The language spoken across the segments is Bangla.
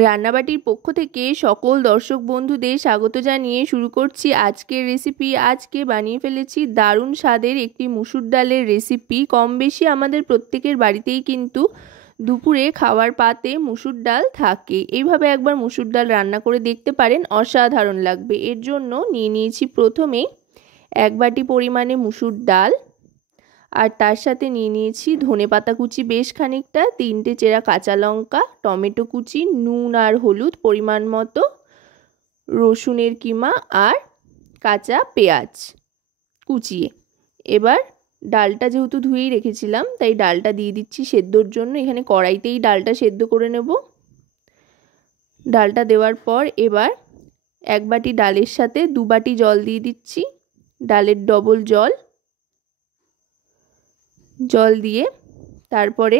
রান্নাবাটির পক্ষ থেকে সকল দর্শক বন্ধুদের স্বাগত জানিয়ে শুরু করছি আজকের রেসিপি। আজকে বানিয়ে ফেলেছি দারুণ স্বাদের একটি মুসুর ডালের রেসিপি। কম বেশি আমাদের প্রত্যেকের বাড়িতেই কিন্তু দুপুরে খাওয়ার পাতে মুসুর ডাল থাকে। এইভাবে একবার মুসুর ডাল রান্না করে দেখতে পারেন, অসাধারণ লাগবে। এর জন্য নিয়ে নিয়েছি প্রথমে 1 বাটি পরিমাণে মুসুর ডাল, আর তার সাথে নিয়ে নিয়েছি ধনেপাতা কুচি বেশ খানিকটা, 3টে চেরা কাঁচা লঙ্কা, টমেটো কুচি, নুন আর হলুদ পরিমাণ মতো, রসুনের কিমা আর কাঁচা পেঁয়াজ কুচিয়ে। এবার ডালটা যেহেতু ধুয়েই রেখেছিলাম তাই ডালটা দিয়ে দিচ্ছি সেদ্ধর জন্য। এখানে কড়াইতেই ডালটা সেদ্ধ করে নেব। ডালটা দেওয়ার পর এবার 1 বাটি ডালের সাথে 2 বাটি জল দিয়ে দিচ্ছি, ডালের ডবল জল দিয়ে তারপরে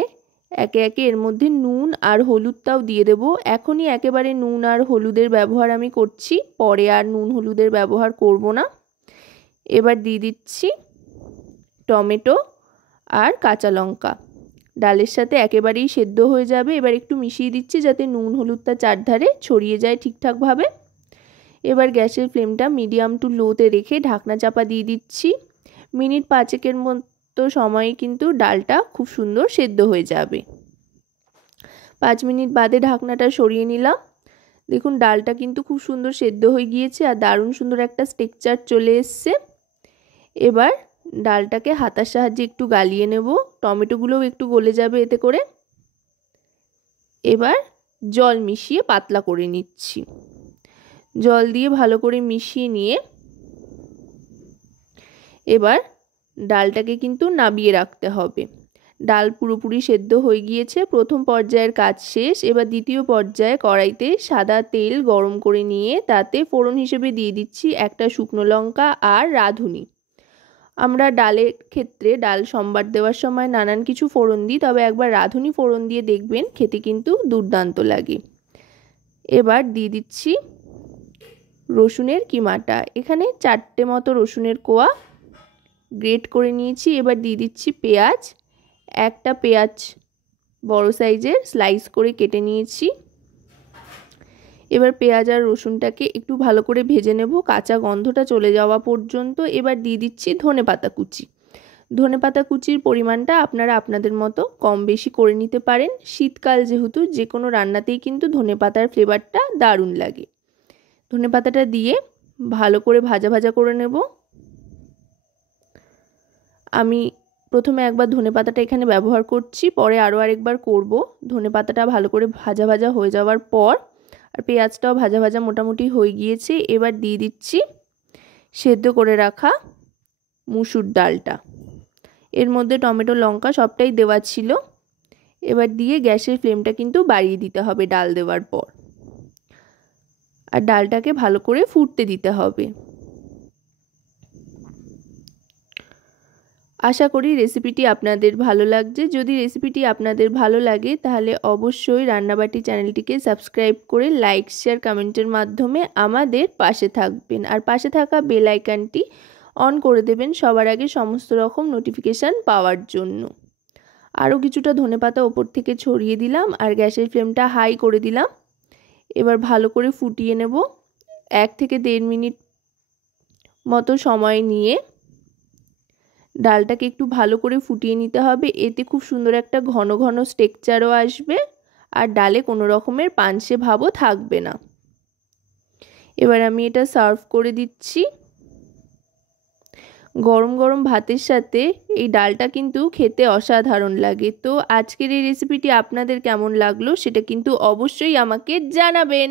একে একে এর মধ্যে নুন আর হলুদটাও দিয়ে দেব। এখনই একেবারে নুন আর হলুদের ব্যবহার আমি করছি, পরে আর নুন হলুদের ব্যবহার করব না। এবার দিয়ে দিচ্ছি টমেটো আর কাঁচা লঙ্কা, ডালের সাথে একেবারেই সেদ্ধ হয়ে যাবে। এবার একটু মিশিয়ে দিচ্ছি যাতে নুন হলুদটা চারধারে ছড়িয়ে যায় ঠিকঠাকভাবে। এবার গ্যাসের ফ্লেমটা মিডিয়াম টু লোতে রেখে ঢাকনা চাপা দিয়ে দিচ্ছি। মিনিট 5-এর মতো সময়ে কিন্তু ডালটা খুব সুন্দর সেদ্ধ হয়ে যাবে। 5 মিনিট বাদে ঢাকনাটা সরিয়ে নিলাম। দেখুন ডালটা কিন্তু খুব সুন্দর সেদ্ধ হয়ে গিয়েছে আর দারুণ সুন্দর একটা টেক্সচার চলে এসছে। এবার ডালটাকে হাতার সাহায্যে একটু গালিয়ে নেব, টমেটোগুলোও একটু গলে যাবে এতে করে। এবার জল মিশিয়ে পাতলা করে নিচ্ছি। জল দিয়ে ভালো করে মিশিয়ে নিয়ে এবার ডালটাকে কিন্তু নাবিয়ে রাখতে হবে। ডাল পুরোপুরি সেদ্ধ হয়ে গিয়েছে, প্রথম পর্যায়ের কাজ শেষ। এবার দ্বিতীয় পর্যায়ে কড়াইতে সাদা তেল গরম করে নিয়ে তাতে ফোড়ন হিসেবে দিয়ে দিচ্ছি একটা শুকনো লঙ্কা আর রাঁধুনি। আমরা ডালের ক্ষেত্রে ডাল সম্বার দেওয়ার সময় নানান কিছু ফোড়ন দিই, তবে একবার রাঁধুনি ফোড়ন দিয়ে দেখবেন, খেতে কিন্তু দুর্দান্ত লাগে। এবার দিয়ে দিচ্ছি রসুনের কিমাটা। এখানে 4টে মতো রসুনের কোয়া গ্রেট করে নিয়েছি। এবার দিয়ে দিচ্ছি পেঁয়াজ, একটা পেঁয়াজ বড় সাইজের স্লাইস করে কেটে নিয়েছি। এবার পেঁয়াজ আর রসুনটাকে একটু ভালো করে ভেজে নেব কাঁচা গন্ধটা চলে যাওয়া পর্যন্ত। এবার দিয়ে দিচ্ছি ধনেপাতা কুচি। ধনেপাতা কুচির পরিমাণটা আপনারা আপনাদের মতো কম বেশি করে নিতে পারেন। শীতকাল যেহেতু যে কোনো রান্নাতেই কিন্তু ধনেপাতার ফ্লেভারটা দারুণ লাগে। ধনেপাতাটা দিয়ে ভালো করে ভাজা ভাজা করে নেব। আমি প্রথমে একবার ধনেপাতাটা এখানে ব্যবহার করছি, পরে আরও আরেকবার করব। ধনেপাতাটা ভালো করে ভাজা ভাজা হয়ে যাওয়ার পর আর পেঁয়াজটাও ভাজা ভাজা মোটামুটি হয়ে গিয়েছে। এবার দিয়ে দিচ্ছি সেদ্ধ করে রাখা মুসুর ডালটা। এর মধ্যে টমেটো লঙ্কা সবটাই দেওয়া ছিল। এবার দিয়ে গ্যাসের ফ্লেমটা কিন্তু বাড়িয়ে দিতে হবে ডাল দেওয়ার পর, আর ডালটাকে ভালো করে ফুটতে দিতে হবে। আশা করি রেসিপিটি আপনাদের ভালো লাগছে। যদি রেসিপিটি আপনাদের ভালো লাগে তাহলে অবশ্যই রান্নাবাটি চ্যানেলটিকে সাবস্ক্রাইব করে লাইক শেয়ার কমেন্টের মাধ্যমে আমাদের পাশে থাকবেন, আর পাশে থাকা বেল আইকনটি অন করে দেবেন সবার আগে সমস্ত রকম নোটিফিকেশান পাওয়ার জন্য। আরও কিছুটা ধনেপাতা ওপর থেকে ছড়িয়ে দিলাম আর গ্যাসের ফ্লেমটা হাই করে দিলাম। এবার ভালো করে ফুটিয়ে নেব। 1 থেকে 1.5 মিনিট মতো সময় নিয়ে ডালটাকে একটু ভালো করে ফুটিয়ে নিতে হবে। এতে খুব সুন্দর একটা ঘন ঘন টেক্সচারও আসবে আর ডালে কোনো রকমের পানসে ভাবও থাকবে না। এবার আমি এটা সার্ভ করে দিচ্ছি। গরম গরম ভাতের সাথে এই ডালটা কিন্তু খেতে অসাধারণ লাগে। তো আজকের এই রেসিপিটি আপনাদের কেমন লাগলো সেটা কিন্তু অবশ্যই আমাকে জানাবেন।